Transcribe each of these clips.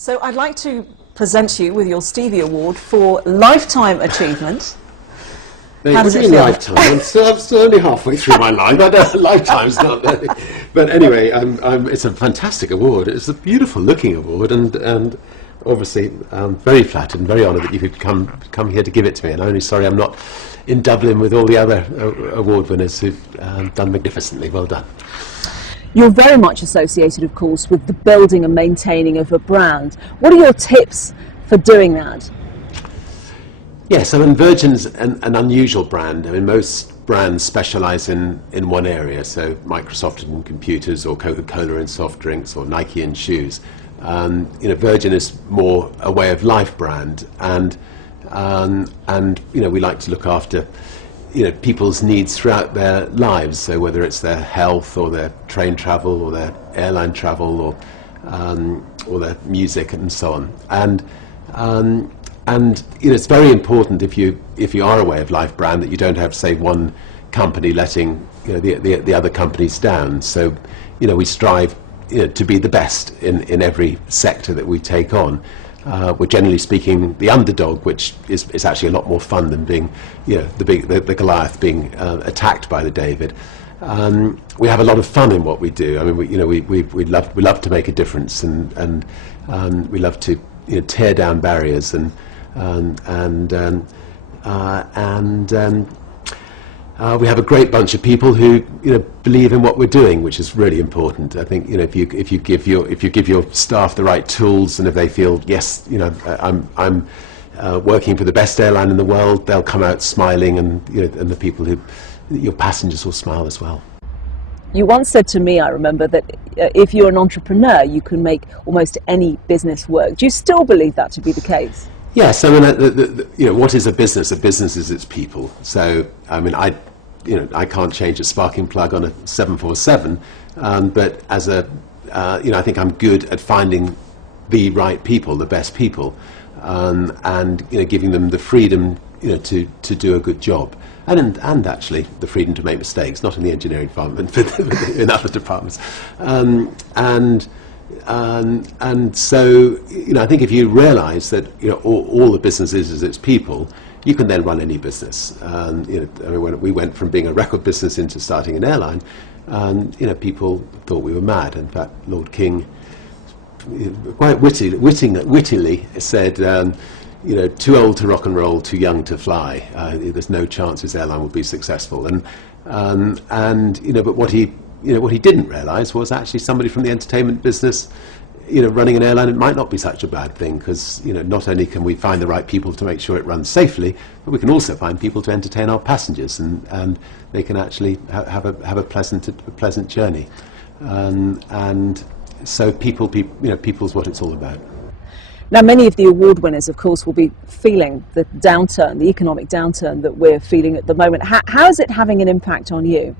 So I'd like to present you with your Stevie Award for Lifetime Achievement. How does it feel? Lifetime? I'm still only halfway through my life. I know lifetime's not. But anyway, it's a fantastic award. It's a beautiful looking award, and obviously I'm very flattered and very honoured that you could come here to give it to me. And I'm only sorry I'm not in Dublin with all the other award winners who've done magnificently. Well done. You're very much associated, of course, with the building and maintaining of a brand. What are your tips for doing that? Yes, I mean, Virgin's an unusual brand. I mean, most brands specialise in one area, so Microsoft in computers, or Coca-Cola in soft drinks, or Nike in shoes. Virgin is more a way of life brand, and we like to look after people's needs throughout their lives. So whether it's their health, or their train travel, or their airline travel, or their music, and so on. And it's very important if you are a way of life brand that you don't have, say, one company letting the other companies down. So we strive to be the best in every sector that we take on. We're generally speaking the underdog, which is actually a lot more fun than being the Goliath being attacked by the David. We have a lot of fun in what we do. I mean, we love to make a difference, and we love to tear down barriers we have a great bunch of people who believe in what we're doing, which is really important. I think if you give your staff the right tools, and if they feel, yes, I'm working for the best airline in the world, they'll come out smiling, and and the people your passengers will smile as well. You once said to me, I remember, that if you're an entrepreneur, you can make almost any business work. Do you still believe that to be the case? Yes, I mean, what is a business? A business is its people. So, I mean, I can't change a sparking plug on a 747, but as I think I'm good at finding the right people, the best people, and giving them the freedom, to do a good job. And actually the freedom to make mistakes, not in the engineering department, but in other departments. And so, I think if you realise that all the business is its people, you can then run any business. I mean, when we went from being a record business into starting an airline, people thought we were mad. In fact, Lord King quite wittily said, too old to rock and roll, too young to fly. There's no chance this airline will be successful. But what he didn't realise was actually somebody from the entertainment business, running an airline, it might not be such a bad thing, because not only can we find the right people to make sure it runs safely, but we can also find people to entertain our passengers, and they can actually have a pleasant journey. And so people's what it's all about. Now, many of the award winners, of course, will be feeling the downturn, the economic downturn that we're feeling at the moment. How is it having an impact on you?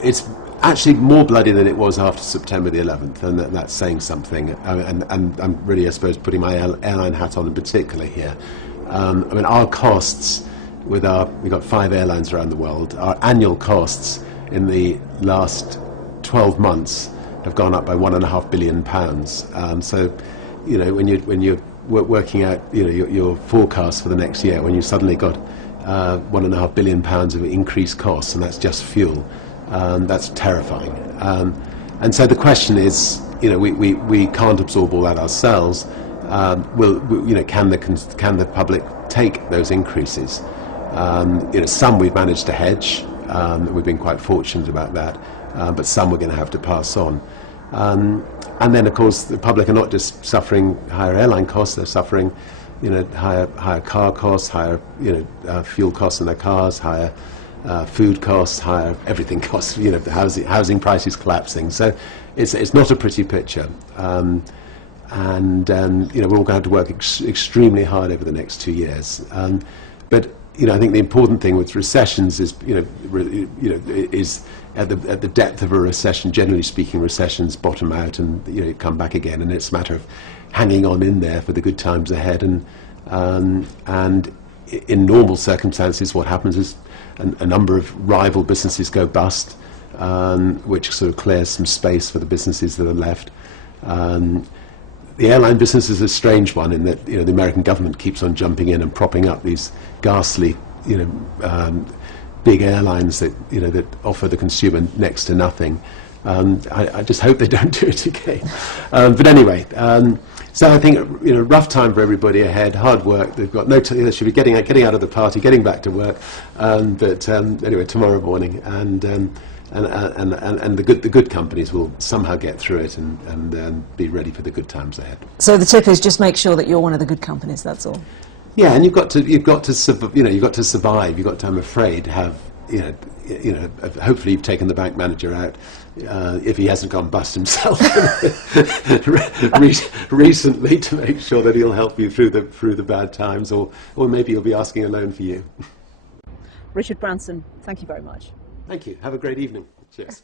It's actually more bloody than it was after September the 11th, and that's saying something. And I'm really, I suppose, putting my airline hat on in particular here. I mean, our costs we've got 5 airlines around the world. Our annual costs in the last 12 months have gone up by £1.5 billion. So, when you're working out your forecast for the next year, when you've suddenly got £1.5 billion of increased costs, and that's just fuel, that's terrifying. And so the question is, we can't absorb all that ourselves. Can the public take those increases? Some we've managed to hedge. We've been quite fortunate about that. But some we're going to have to pass on. And then, of course, the public are not just suffering higher airline costs; they're suffering, higher car costs, higher, fuel costs in their cars, higher food costs, higher everything costs. The housing prices collapsing. So it's not a pretty picture. We're all going to have to work extremely hard over the next 2 years. But I think the important thing with recessions is, is at the depth of a recession. Generally speaking, recessions bottom out and come back again, and it's a matter of hanging on in there for the good times ahead. And in normal circumstances, what happens is a number of rival businesses go bust. which sort of clears some space for the businesses that are left. The airline business is a strange one in that, the American government keeps on jumping in and propping up these ghastly, big airlines that, that offer the consumer next to nothing. I just hope they don't do it again. But anyway, so I think, rough time for everybody ahead, hard work. They've got they should be getting out of the party, getting back to work. But anyway, tomorrow morning, and the good companies will somehow get through it and be ready for the good times ahead. So the tip is just make sure that you're one of the good companies. That's all. Yeah, and you've got to survive. You've got to, I'm afraid, have hopefully you've taken the bank manager out, if he hasn't gone bust himself recently, to make sure that he'll help you through the bad times, or maybe he'll be asking a loan for you. Richard Branson, thank you very much. Thank you. Have a great evening. Cheers.